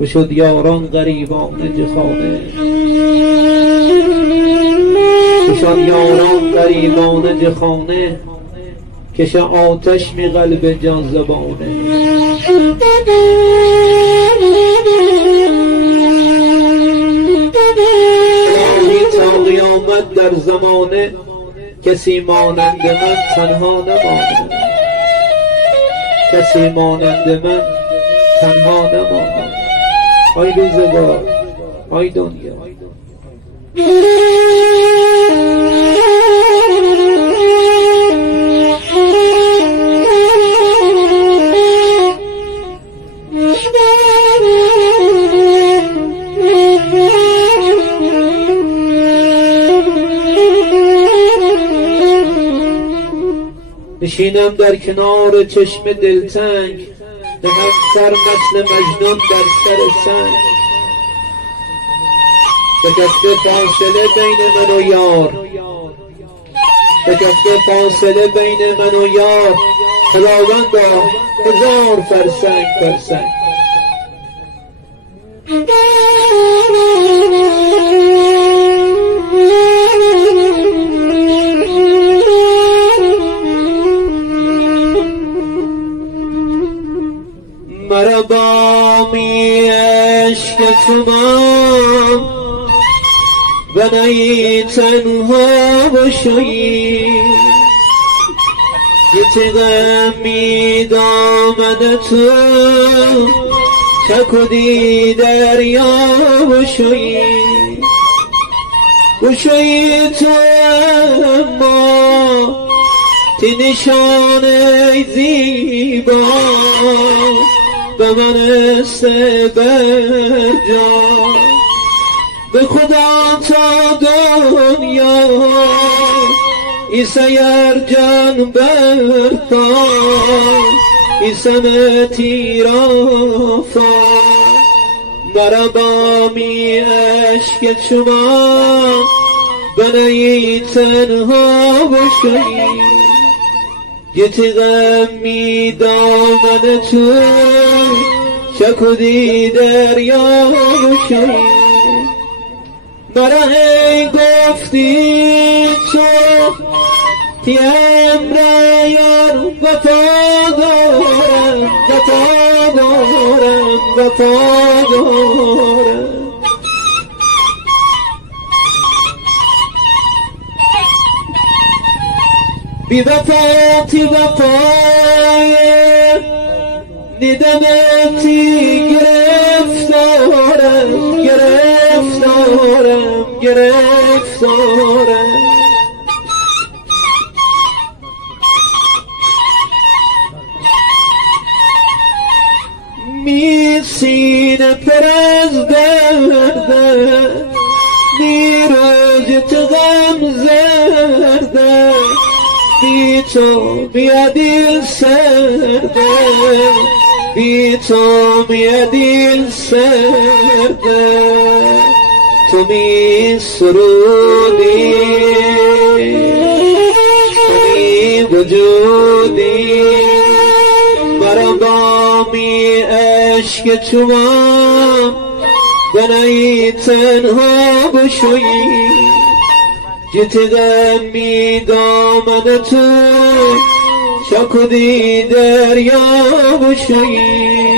بشد یاران غریبان جخانه، بشد یاران غریبان جخانه، کش آتش می قلب جان زبانه. تا قیامت در زمانه کسی مانند من تنها نماند، کسی مانند من تنها نماند. آی روزگار، آی دنیا. نشینم در کنار چشم دلتنگ، دهم سر مثل مجنون در سر سنگ. شکسته فاصله بین من و یار، شکسته فاصله بین من و یار، خداوندا 1000 فرسنگ فرسنگ. مرا بامی عشق تمام و نی تنها باشی، یه تغمی دامن تو چکودی دریا باشی، باشی تو اما تی نشانه زیبا به من استبرجا. به خدا تا دنیا ای سیر جان برتا، ای سمتی رافا. مرا بامی عشق شما بنایی تنها باشی، یه غمی دامن تو چکودی دریا باشی. مرا هی گفتی تو تی امره یار وفا دارم، وفا دارم، وفا دارم. بی وفا تی وفای ندمتی گرفتارم، گرفتارم، گرفتارم. می سینه پر از درده، دیروز تو غم زرده، بی تو بیادیل سرده، بی تو بیادیل سرده. تو می سرودی، تو می وجودی، مرا بامی عشق چوام بنایی تنها بشویی، جت غمی دامن تو چکودی دریا بشویی.